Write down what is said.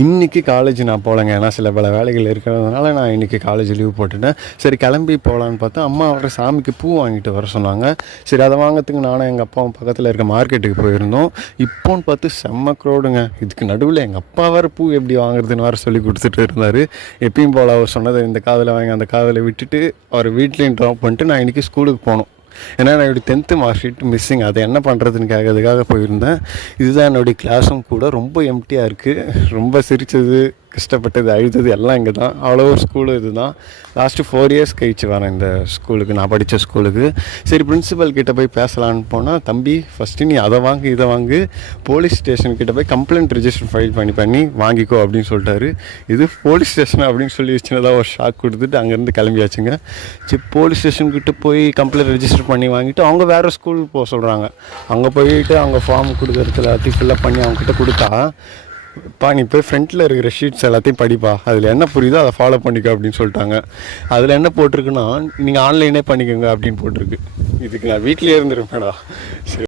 இன்றைக்கி காலேஜ் நான் போகலங்க. ஏன்னா சில பல வேலைகள் இருக்கிறதுனால நான் இன்றைக்கி காலேஜ் லீவ் போட்டுட்டேன். சரி கிளம்பி போகலான்னு பார்த்தா அம்மா வர சாமிக்கு பூ வாங்கிட்டு வர சொன்னாங்க. சரி அதை வாங்கிறதுக்கு நானும் எங்கள் அப்பாவும் பக்கத்தில் இருக்க மார்க்கெட்டுக்கு போயிருந்தோம். இப்போன்னு பார்த்து செம்ம க்ரௌடுங்க. இதுக்கு நடுவில் எங்கள் அப்பா வேறு பூ எப்படி வாங்குறதுன்னு வேறு சொல்லி கொடுத்துட்டு இருந்தார். எப்பயும் போல் அவர் சொன்னதை இந்த காதில் வாங்கி அந்த காதில் விட்டுட்டு அவர் வீட்லேயும் ட்ராப் பண்ணிட்டு நான் இன்றைக்கி ஸ்கூலுக்கு போனோம். ஏன்னா நான் என்னுடைய 10th மார்க் ஷீட் மிஸ்ஸிங். அதை என்ன பண்ணுறதுன்னு கேட்கறதுக்காக போயிருந்தேன். இதுதான் என்னுடைய கிளாஸும் கூட. ரொம்ப எம்டியாக இருக்குது. ரொம்ப சிரித்தது, கஷ்டப்பட்டது, அழுதது எல்லாம் இங்கே தான். அவ்வளோ ஒரு ஸ்கூலு இது தான். லாஸ்ட்டு 4 years கழிச்சு வரேன் இந்த ஸ்கூலுக்கு, நான் படித்த ஸ்கூலுக்கு. சரி பிரின்ஸிபல் கிட்டே போய் பேசலான்னு போனால், தம்பி ஃபஸ்ட்டு நீ அதை வாங்கு இதை வாங்கு, போலீஸ் ஸ்டேஷன்கிட்ட போய் கம்ப்ளைண்ட் ரிஜிஸ்டர் ஃபைல் பண்ணி வாங்கிக்கோ அப்படின்னு சொல்லிட்டாரு. இது போலீஸ் ஸ்டேஷன் அப்படின்னு சொல்லி சின்னதாக ஒரு ஷாக் கொடுத்துட்டு அங்கேருந்து கிளம்பியாச்சுங்க. சரி போலீஸ் ஸ்டேஷன்கிட்ட போய் கம்ப்ளைண்ட் ரிஜிஸ்டர் பண்ணி வாங்கிட்டு அவங்க வேறு ஸ்கூலுக்கு போக சொல்கிறாங்க. அங்கே போயிட்டு அவங்க ஃபார்ம் கொடுக்குறது எல்லாத்தையும் ஃபில்லப் பண்ணி அவங்ககிட்ட கொடுத்தா, நீ போய் ஃப்ரண்ட்டில் இருக்கிற ஷீட்ஸ் எல்லாத்தையும் படிப்பா, அதில் என்ன புரியுதோ அதை ஃபாலோ பண்ணிக்க அப்படின்னு சொல்லிட்டாங்க. அதில் என்ன போட்டிருக்குன்னா, நீங்கள் ஆன்லைனே பண்ணிக்கோங்க அப்படின்னு போட்டிருக்கு. இதுக்கு நான் வீட்டிலே இருந்துருப்பேடா. சரி.